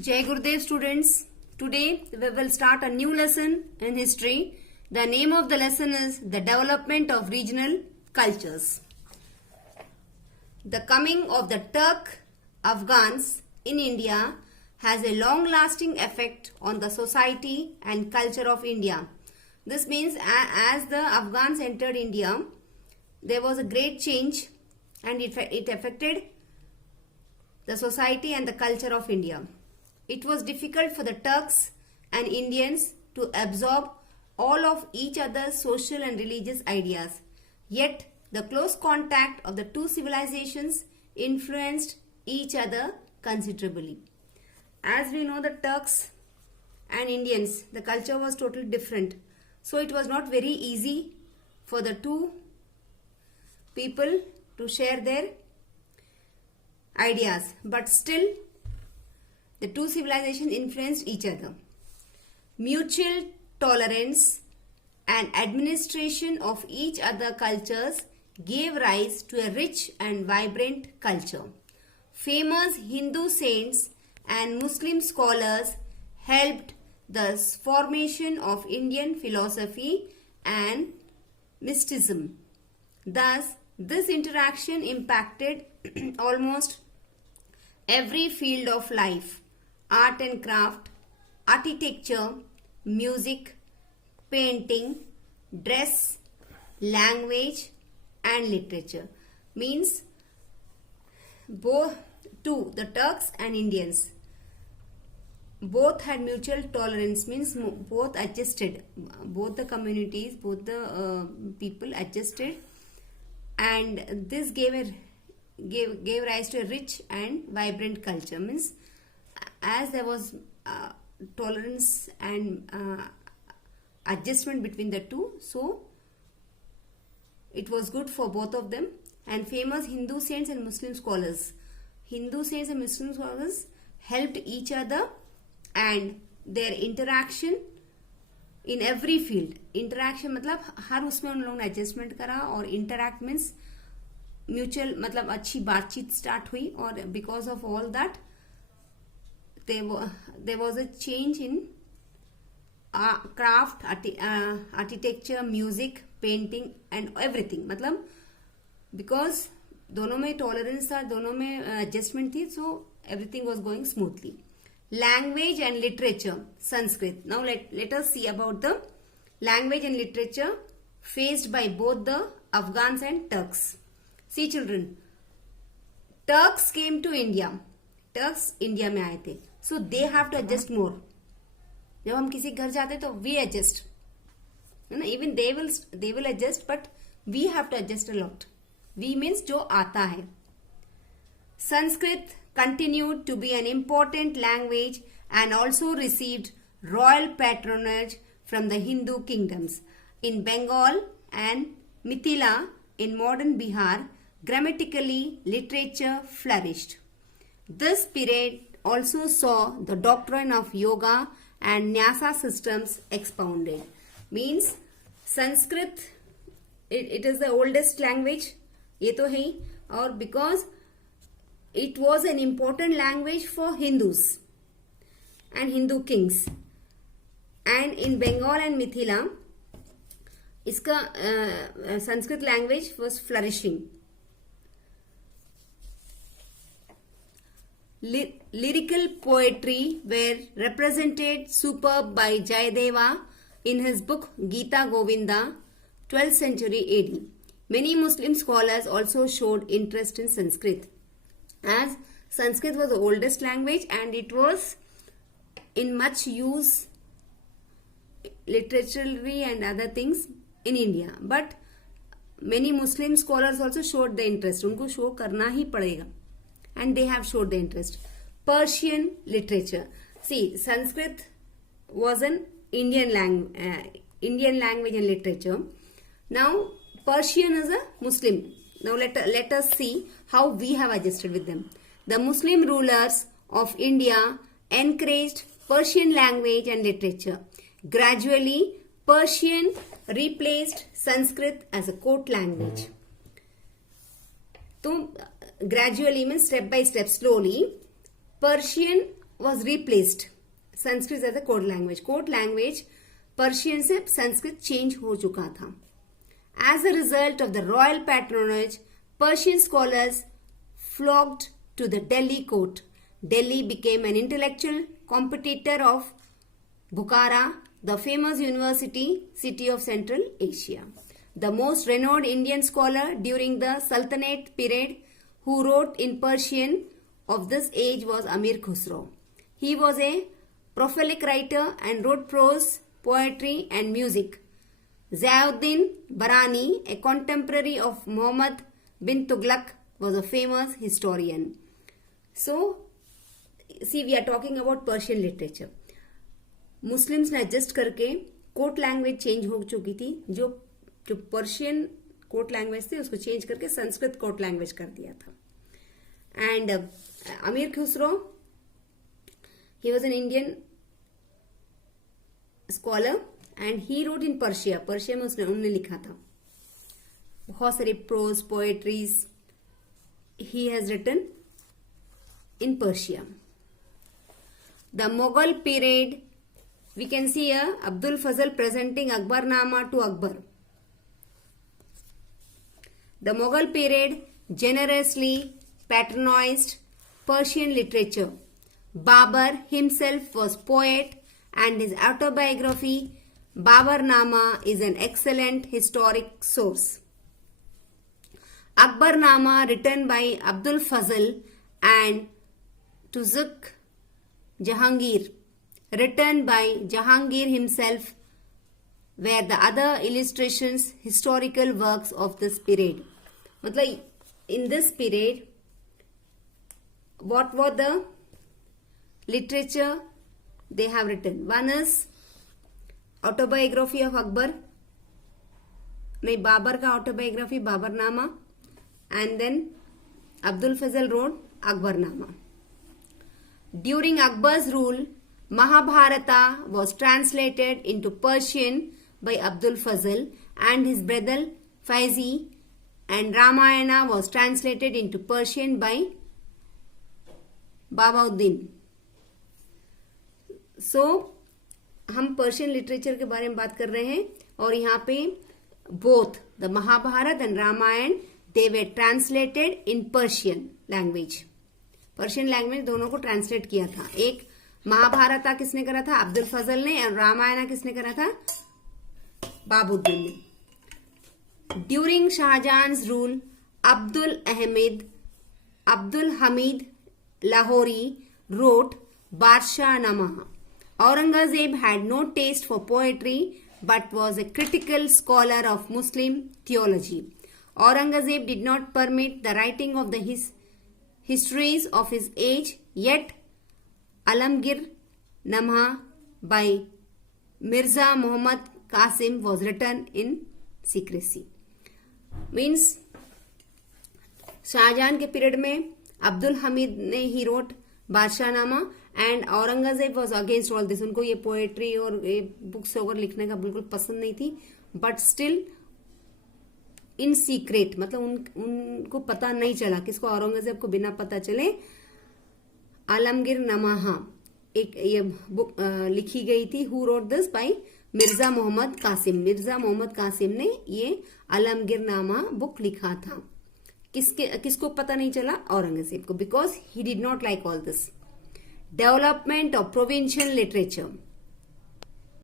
Jai Gurudev students. Today we will start a new lesson in history. The name of the lesson is The Development of Regional Cultures. The coming of the Turk Afghans in India has a long-lasting effect on the society and culture of India. This means as the Afghans entered India, there was a great change and it affected the society and the culture of India. It was difficult for the Turks and Indians to absorb all of each other's social and religious ideas. Yet, the close contact of the two civilizations influenced each other considerably. As we know, the Turks and Indians, the culture was totally different. So, it was not very easy for the two people to share their ideas. But still, the two civilizations influenced each other. Mutual tolerance and administration of each other cultures gave rise to a rich and vibrant culture. Famous Hindu saints and Muslim scholars helped the formation of Indian philosophy and mysticism. Thus, this interaction impacted almost every field of life: art and craft, architecture, music, painting, dress, language and literature. Means both the Turks and Indians both had mutual tolerance, means both adjusted, both the communities, both the people adjusted, and this gave rise to a rich and vibrant culture. Means as there was tolerance and adjustment between the two, so it was good for both of them. And famous Hindu saints and Muslim scholars helped each other, and their interaction in every field. Interaction मतलब हर उसमें उन लोगों ने adjustment करा, और interact means mutual मतलब अच्छी बातचीत start हुई, और because of all that there was a change in craft, architecture, music, painting and everything. मतलब because दोनों में tolerance था, दोनों में adjustment थी, so everything was going smoothly. Language and literature, Sanskrit. Now let us see about the language and literature faced by both the Afghans and Turks. See children, Turks came to India. Turks India में आए थे. So they have to adjust more. जब हम किसी घर जाते तो we adjust. Even they will adjust, but we have to adjust a lot. We means जो आता है. Sanskrit continued to be an important language and also received royal patronage from the Hindu kingdoms. In Bengal and Mithila in modern Bihar, grammatically literature flourished. This period also saw the doctrine of yoga and nyasa systems expounded. Means Sanskrit, it is the oldest language, ये तो है ही, और because it was an important language for Hindus and Hindu kings. And in Bengal and Mithila, इसका Sanskrit language was flourishing. Lyrical poetry were represented superb by Jayadeva in his book Gita Govinda, 12th century AD. Many Muslim scholars also showed interest in Sanskrit, as Sanskrit was the oldest language and it was in much use literaturally and other things in India. But many Muslim scholars also showed the interest. उनको show करना ही पड़ेगा, and they have showed the interest. Persian literature. See, Sanskrit was an Indian language and literature. Now Persian is a Muslim. Now let us see how we have adjusted with them. The Muslim rulers of India encouraged Persian language and literature. Gradually, Persian replaced Sanskrit as a court language. So, gradually means step by step, slowly, Persian was replaced Sanskrit as a code language. Code language Persian से Sanskrit change हो चुका था. As a result of the royal patronage, Persian scholars flocked to the Delhi court. Delhi became an intellectual competitor of Bukhara, the famous university city of Central Asia. The most renowned Indian scholar during the Sultanate period who wrote in Persian of this age was Amir Khusro. He was a prolific writer and wrote prose, poetry and music. Ziauddin Barani, a contemporary of Muhammad bin Tughlaq, was a famous historian. So, see, we are talking about Persian literature. Muslims ने adjust करके coat language change हो चुकी थी. जो Persian coat language थी उसको change करके Sanskrit coat language कर दिया था. And Amir Khusro, he was an Indian scholar and he wrote in Persia. Persia में उन्होंने लिखा था बहुत सारे prose, poetries he has written in Persia. The Mughal period, we can see here Abdul Fazl presenting Akbarnama to Akbar. The Mughal period generously patronized Persian literature. Babar himself was poet and his autobiography Babarnama is an excellent historic source. Akbarnama, written by Abdul Fazl and Tuzuk Jahangir, written by Jahangir himself, were the other illustrations, historical works of this period. मतलब in this period, what were the literature they have written? One is autobiography of Akbar, नहीं बाबर का autobiography Baburnama. And then Abdul Fazl wrote Akbarnama. During Akbar's rule, Mahabharata was translated into Persian by Abdul Fazl and his brother Faizi, and Ramayana was translated into Persian by Bahauddin. So, हम Persian literature के बारे में बात कर रहे हैं और यहाँ पे both the Mahabharata and Ramayana they were translated in Persian language. Persian language दोनों को ट्रांसलेट किया था. एक महाभारता किसने करा था? अब्दुल फजल ने. और रामायण किसने करा था? बाबुद्दीन ने. During Shahjahan's rule, Abdul Hamid Lahori wrote Barshanama. Aurangzeb had no taste for poetry but was a critical scholar of Muslim theology. Aurangzeb did not permit the writing of the histories of his age, yet Alamgir Namah by Mirza Muhammad Qasim was written in secrecy. Means Shahjahan के period में अब्दुल हमीद ने ही wrote Badshahnama and Aurangzeb was against all this. उनको ये poetry और ये books वगैरह लिखने का बिल्कुल पसंद नहीं थी, बट स्टिल इन सीक्रेट, मतलब उनको पता नहीं चला. किसको? औरंगजेब को बिना पता चले आलमगीर नमाहा एक ये बुक लिखी गई थी. Who wrote this? By Mirza Mohammad Qasim. Mirza Mohammad Qasim ने ये आलमगीर नामा बुक लिखा था. किसको पता नहीं चला? औरंगजेब को, because he did not like all this. Development of provincial literature.